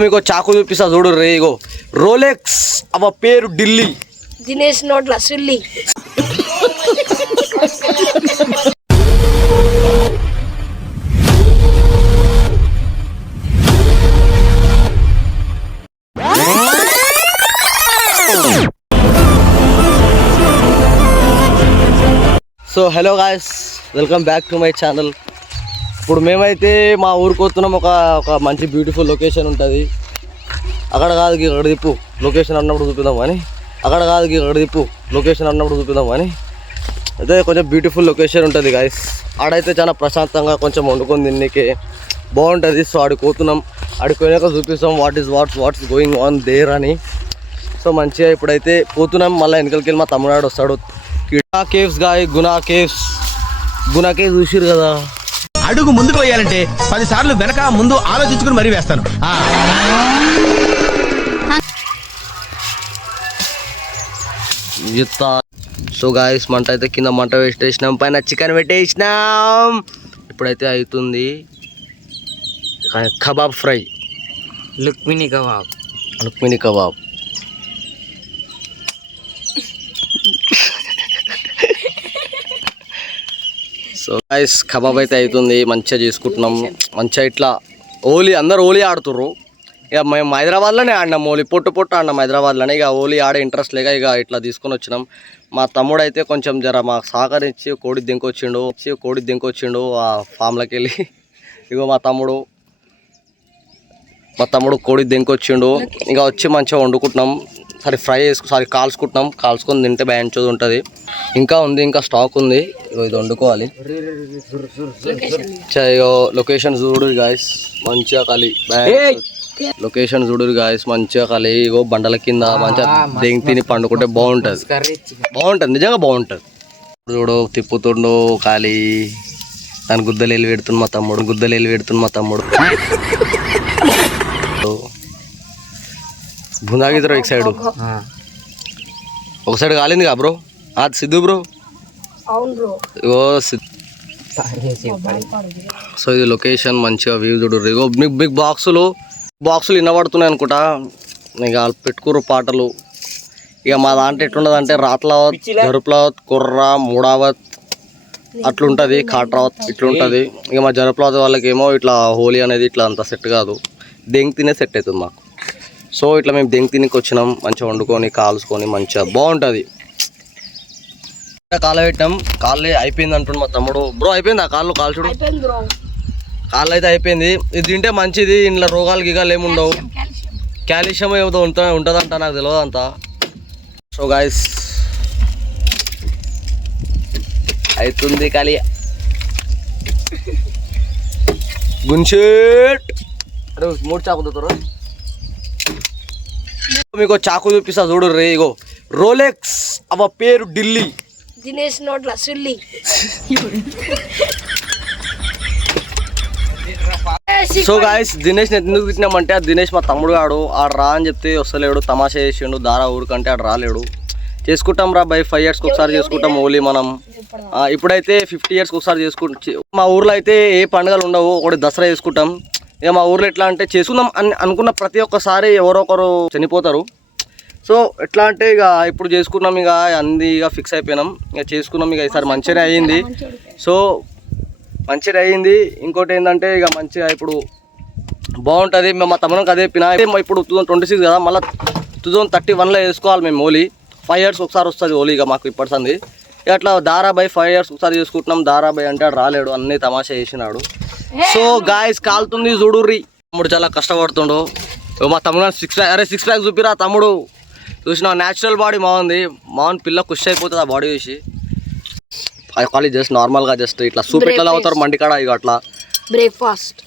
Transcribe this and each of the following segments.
మీకు చాకు చూపిస్తా చూడు రే ఇగో రోలెక్స్ అవ పేరు ఢిల్లీ దినేష్ నోట్ల సుల్లి. So hello guys, welcome back to my channel. ఇప్పుడు మేమైతే మా ఊరికి వస్తున్నాం. ఒక మంచి బ్యూటిఫుల్ లొకేషన్ ఉంటుంది. అక్కడ కాదు ఇక్కడ తిప్పు లొకేషన్ అన్నప్పుడు చూపిద్దాం కానీ అయితే కొంచెం బ్యూటిఫుల్ లొకేషన్ ఉంటుంది గాయస్. ఆడైతే చాలా ప్రశాంతంగా కొంచెం వండుకొని తిన్నీకే బాగుంటుంది. సో ఆడికి పోతున్నాం. ఆడికి పోయినాక చూపిస్తాం వాట్స్ గోయింగ్ ఆన్ దేర్ అని. సో మంచిగా ఇప్పుడైతే పోతున్నాం. మళ్ళీ వెనకలకి వెళ్ళి మా తమ్ముడు వస్తాడు. గునా కేవ్స్ చూసిరు కదా. అడుగు ముందుకు వేయాలంటే 10 సార్లు వెనక ముందు ఆలోచించుకుని మరీ వేస్తాను. సో గాయస్ మంట అయితే కింద మంట వేసేసినాం, పైన చికెన్ పెట్టేసినాం. ఇప్పుడైతే అవుతుంది కబాబ్ ఫ్రై, లుక్మిని కబాబ్. సో గాయస్ కబాబ్ అయితే అవుతుంది. మంచిగా చేసుకుంటున్నాం. మంచిగా ఇట్లా అందరు హోలీ ఆడుతుర్రు. ఇక మేము హైదరాబాద్లోనే ఆడినాం హోలీ, పొట్టు ఆడినాం హైదరాబాద్లోనే. ఇక హోలీ ఆడే ఇంట్రెస్ట్ లేక ఇక ఇట్లా తీసుకొని వచ్చినాం. మా తమ్ముడు అయితే కొంచెం జర మాకు సహకరించి కోడి దింకొచ్చిండు ఆ ఫామ్లోకి వెళ్ళి. ఇగో మా తమ్ముడు కోడి దింకొచ్చిండు. ఇక వచ్చి మంచిగా వండుకుంటున్నాం. కాల్చుకొని తింటే బ్యాంచోది ఉంటుంది. ఇంకా స్టాక్ ఉంది. ఇది వండుకోవాలి. లొకేషన్ చూడు గాయస్ మంచిగా కలి ఇగో బండల కింద మంచిగా దెంగి తిని పండుకుంటే బాగుంటుంది. నిజంగా బాగుంటుంది. చూడు తిప్పుతుండు ఖాళీ. దాని గుద్దలు వెళ్ళి పెడుతుంది మా తమ్ముడు. బుందాగిద్దరు ఒక సైడ్ కాలింది కా బ్రో. అది సిద్ధు బ్రో. ఇగో సో ఇది లొకేషన్ మంచిగా వ్యూ చూడు. ఇగో బిగ్ బాక్సులు వినబడుతున్నాయి అనుకుంటా. ఇక పెట్టుకుర్రు పాటలు. ఇక మా దాంట్లో ఎట్లుండదు అంటే రాత్లావత్, జరుపులావత్, కుర్రా, మూడావత్ అట్లుంటుంది. కాట్రావత్ ఇట్లుంటుంది. ఇక మా జరుపులావత్ వాళ్ళకి ఏమో ఇట్లా హోలీ అనేది ఇట్లా అంత సెట్ కాదు. దెంగి తినే సెట్ అవుతుంది మాకు. సో ఇట్లా మేము దెంగి తినికి వచ్చినాం. మంచిగా వండుకొని కాల్చుకొని మంచిగా బాగుంటుంది. కాళ్ళు పెట్టాం. కాళ్ళు అయిపోయింది అంటుండు మా తమ్ముడు. బ్రో అయిపోయింది ఆ కాళ్ళు కాల్చుడు? కాళ్ళు అయితే అయిపోయింది. ఇది తింటే మంచిది. ఇంట్లో రోగాలు గిగాలు ఏమి ఉండవు. కాల్షియం ఏదో ఉంటుందంట, నాకు తెలియదు అంతా. సో గాయస్ అవుతుంది ఖాళీ. గున్షేట్ అరే 3 చాకుతారు. మీకు చాకు చూపిస్తా చూడు రే ఇగో రోలెక్స్ అవ పేరు ఢిల్లీ దినేష్ నోట్ల సుల్లి. సో గాయస్ దినేష్ ఎందుకు తిట్టినామంటే దినేష్ మా తమ్ముడు ఆడు రా అని చెప్తే వస్తలేడు. తమాషా చేసిండు. దారా ఊరికంటే ఆడు రాలేడు. చేసుకుంటాం రా బై 5 yearsకి ఒకసారి చేసుకుంటాం హోలీ మనం. ఇప్పుడైతే 50 yearsకి ఒకసారి చేసుకుంటాం. మా ఊర్లో అయితే ఏ పండుగలు ఉండవు. ఒకటి దసరా చేసుకుంటాం. ఇక మా ఊర్లో ఎట్లా అంటే చేసుకుందాం అని అనుకున్న ప్రతి ఒక్కసారి ఎవరో ఒకరు చనిపోతారు. సో ఎట్లా అంటే ఇక ఇప్పుడు చేసుకున్నాం. ఇక అంది ఇక ఫిక్స్ అయిపోయినాం. ఇక చేసుకున్నాం. ఇక ఈసారి మంచిగానే అయ్యింది. సో మంచిగా అయ్యింది. ఇంకోటి ఏంటంటే ఇక మంచిగా ఇప్పుడు బాగుంటుంది. మేము మా తమ్మునికి అదే చెప్పిన. ఇప్పుడు 2026 కదా, మళ్ళీ 2031లో వేసుకోవాలి మేము హోలీ. 5 yearsకి ఒకసారి వస్తుంది హోలీ. ఇక మాకు ఇప్పటిసంది అట్లా దారాబాయ్ 5 yearsకి ఒకసారి చేసుకుంటున్నాం. దారాబాయ్ అంటే రాలేడు, అన్నీ తమాషా చేసినాడు. సో గాయస్ కాలుతుంది చూడుర్రి. తమ్ముడు చాలా కష్టపడుతుండు. మా తమ్ముడు 6 ప్యాక్ చూపిరా తమ్ముడు. చూసిన న్యాచురల్ బాడీ మావన్ పిల్ల ఖుషి అయిపోతుంది ఆ బాడీ చూసి. ఖాళీ జస్ట్ నార్మల్గా జస్ట్ ఇట్లా సూప్ ఎట్లా తాగుతారు మండికాడ ఇక అట్లా బ్రేక్ఫాస్ట్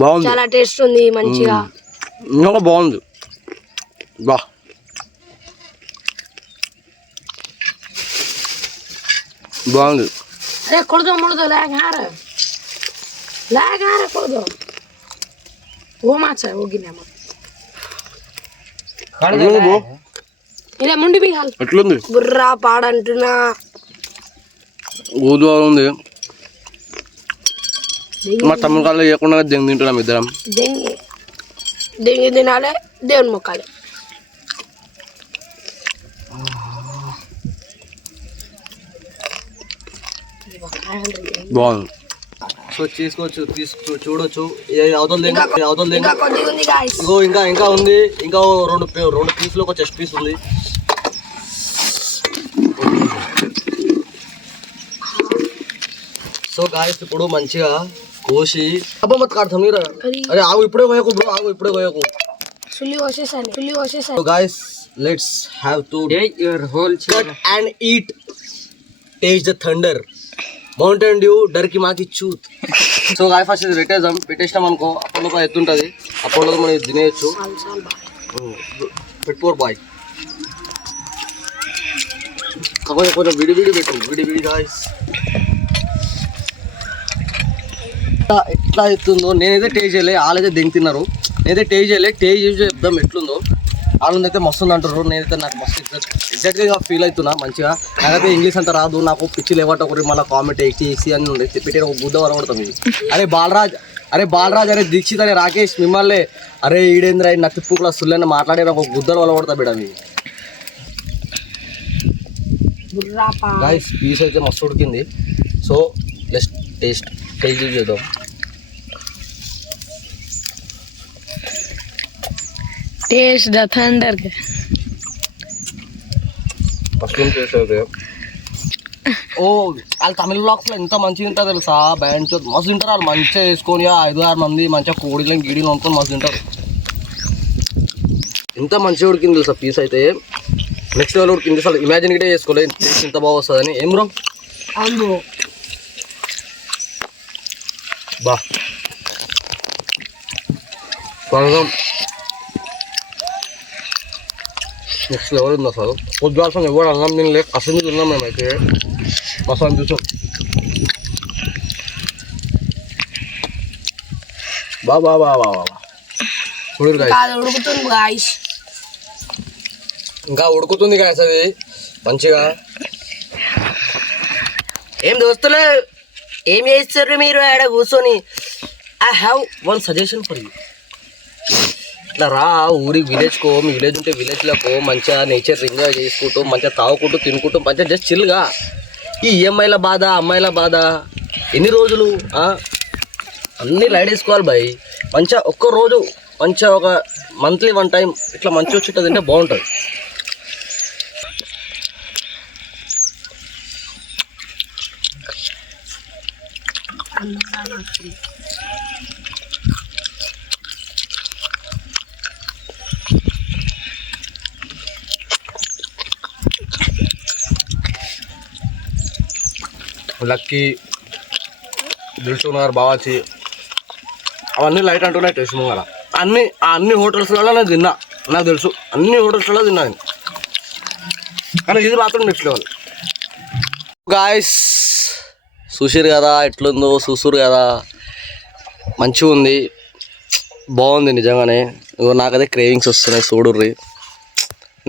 బాగుంది. చాలా టేస్ట్ ఉంది మంచిగా. ఇంకా బాగుంది. బాగుంది. अरे खोल दो मोड़ दो लैग आ रहा खोल दो. वो माछ है वो गिने मत ఇలా ముండి బిగాల్ ఎట్లుంది బుర్రా పాడంటున్నా. ఊదుగా ఉంది. మా తమ్ముడు కాళ్ళు చేయకుండా దెంగి తింటున్నాం ఇద్దరం. దెంగి దెంగి తినాలి, దేవుని మొక్కాలి. బాగుంది. సో చేసుకోవచ్చు, చూడొచ్చు. అవతల ఇంకా కొద్దిగా ఉంది గాయస్. ఇగో ఇంకా ఉంది. ఇంకా రెండు పీసులు, ఒక చెస్ట్ పీస్ ఉంది. సో గాయస్ ఇప్పుడు మంచిగా కోసి అబ్బమ్మత్ కాడతాం నీరా. అరే ఆగు, ఇప్పుడే పోయకు బ్రో, ఆగు ఇప్పుడే పోయకు. సుల్లి వచ్చేసాను. So guys let's have to your whole cut and eat. Taste the thunder. Mountain dew డర్కి మాకి చూత్. సో గాయస్ ఫస్ట్ ఇది పెట్టేసినాం అనుకో, అప్పుడు ఒక ఎత్తు ఉంటుంది, అప్పుడు మనం ఇది తినేయచ్చు. పెట్టుకోరు బాయ్, కొంచెం విడివిడి పెట్టు, విడివిడి గాయస్. ఎట్లా ఎత్తుందో నేనైతే టేస్ట్ చేయలే, వాళ్ళైతే తిన్నారు. నేనైతే టేస్ట్ చేయలే, టేస్ట్ చేసి చెప్దాం ఎట్లుందో. వాళ్ళని అయితే మస్తు అంటారు, నేనైతే నాకు మస్తు ఎగ్జాక్ట్గా ఫీల్ అవుతున్నా మంచిగా. నాకైతే ఇంగ్లీష్ అంతా రాదు, నాకు పిచ్చి లేవట ఒకటి మళ్ళీ కామెంట్ ఎక్కి అని ఉండే పెట్టి ఒక బుద్ధ వరబడతాం. ఇది అరే బాలరాజ్ అరే దీక్షిత్ అరే రాకేష్ మిమ్మల్ని అరే ఈడేంద్ర నాకు తిప్పు కూడా సుల్లైన మాట్లాడే నాకు ఒక బుద్ధలు వలబడతా బిడ్డ. మీ గాయస్ పీస్ అయితే మస్తు ఉడికింది. సో లెట్స్ టేస్ట్ చేద్దాం. Taste the thunder. First taste అయితే ఓ వాళ్ళు తమిళ బ్లాగ్స్లో ఎంత మంచిగా ఉంటారు తెలుసా, బ్యాండ్ మస్తు తింటారు వాళ్ళు. మంచిగా వేసుకొని 5-6 మంది మంచిగా కోడిలను గీడీలు అనుకొని మస్తు తింటారు. ఎంత మంచిగా ఉడికింది తెలుసా పీస్ అయితే, నెక్స్ట్ లెవెల్ ఉడికింది. అసలు ఇమాజిన్ గిటే చేసుకోలేదు ఇంత బాగా వస్తుందని. ఏం బ్రో బా స్వాగతం. నెక్స్ట్ లెవెల్ ఉంది అసలు. పొద్దుగాల్సిన ఎవరు అన్నం తినలే, కసం తిన్నాం మేమైతే మసాలా చూసాం. బాబా చూడరు గాయస్, ఇంకా ఉడుకుతుంది గాయస్ అది మంచిగా. ఏం దోస్తులు ఏం చేస్తారు మీరు ఆడ కూర్చొని? I have one suggestion for you. ఇట్లా రా ఊరికి విలేజ్కో, మీ విలేజ్ ఉంటే విలేజ్లోకో మంచిగా నేచర్ ఎంజాయ్ చేసుకుంటూ మంచిగా తాగుకుంటూ తినుకుంటూ మంచిగా జస్ట్ చిల్గా. ఈ ఈఎంఐల బాధ, అమ్మాయిల బాధ ఎన్ని రోజులు? అన్నీ లైట్ వేసుకోవాలి బాయ్. మంచిగా ఒక్కరోజు మంచిగా ఒక మంత్లీ 1 టైం ఇట్లా మంచిగా వచ్చేటది తింటే బాగుంటుంది. లక్కీ దిల్సుకున్నారు బావాచి అవన్నీ లైట్ అంటున్నాయి టేస్ట్ ముంగల. అన్ని హోటల్స్లలో నేను తిన్నా, నాకు తెలుసు అన్ని హోటల్స్లో తిన్నా నేను, కానీ ఇది మాత్రం నెక్స్ట్ లెవెల్. గాయస్ చూసిరు కదా ఎట్లుందో, చూసురు కదా మంచిగా ఉంది, బాగుంది నిజంగానే. నాకైతే క్రేవింగ్స్ వస్తున్నాయి చూడుర్రి,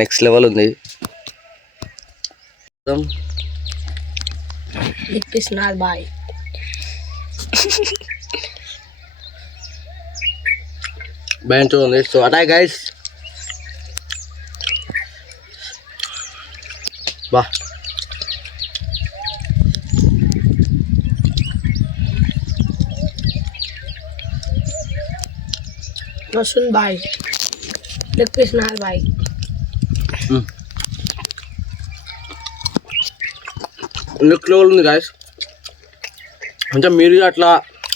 నెక్స్ట్ లెవెల్ ఉంది. బాయ్ బ్యాండ్ చూడండి. సో అటాక్ గైస్, బా మసూన్ బాయ్ లెగ్ పీస్ నాల్ బాయ్. నెక్స్ట్ లెవెల్ ఉంది గాయస్. మంచిగా మీరు అట్లా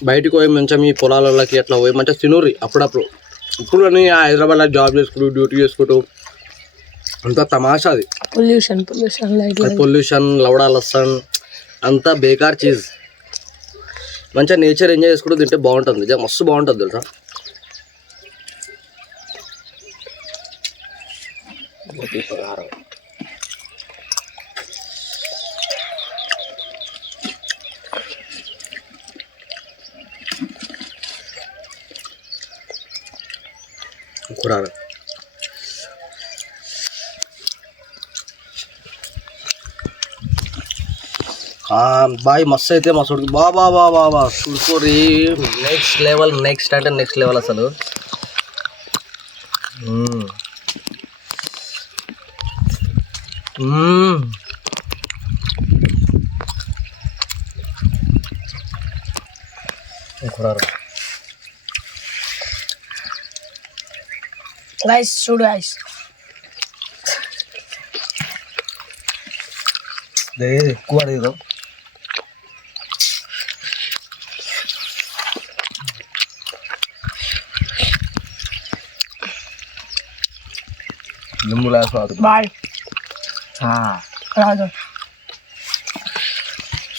బయటకు పోయి మంచిగా మీ పొలాలకి అట్లా పోయి మంచిగా తినూరి అప్పుడప్పుడు. ఇప్పుడు అని హైదరాబాద్లో జాబ్ చేసుకుంటూ డ్యూటీ చేసుకుంటూ అంతా తమాషా. అది పొల్యూషన్ లవడా లస్సన్ అంతా బేకార్ చీజ్. మంచిగా నేచర్ ఎంజాయ్ చేసుకుంటూ తింటే బాగుంటుంది, మస్తు బాగుంటుంది తెలుసా. కూర బాయ్ మస్తు అయితే మస్తు ఉడికి బాబా బాబా బా చూసుకోరి నెక్స్ట్ లెవెల్ నెక్స్ట్ అంటే నెక్స్ట్ లెవెల్ అసలు గైస్ చూడు గైస్ ఎక్కువ అడిగదు నిమ్ము గ్లాస్ బాయ్ రాజు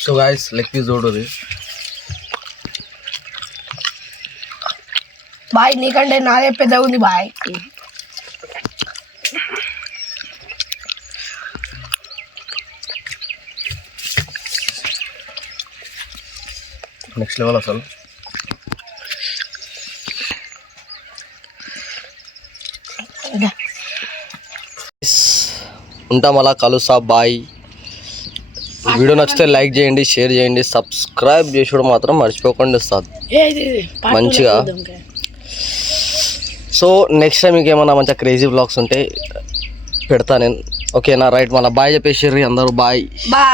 సో గాయస్ లెగ్ పీస్ చూడరు బాయ్ నీకంటే నాదే పెద్దగా ఉంది బాయ్ నెక్స్ట్ లెవెల్ అసలు ఉంటాం అలా కలుసా బాయ్ వీడియో నచ్చితే లైక్ చేయండి షేర్ చేయండి సబ్స్క్రైబ్ చేసుడు మాత్రం మర్చిపోకండి సార్ మంచిగా సో నెక్స్ట్ టైం ఇంకేమన్నా మంచిగా క్రేజీ బ్లాగ్స్ ఉంటే పెడతా నేను ఓకేనా రైట్ మళ్ళీ బాయ్ చెప్పేసి అందరూ బాయ్ బాయ్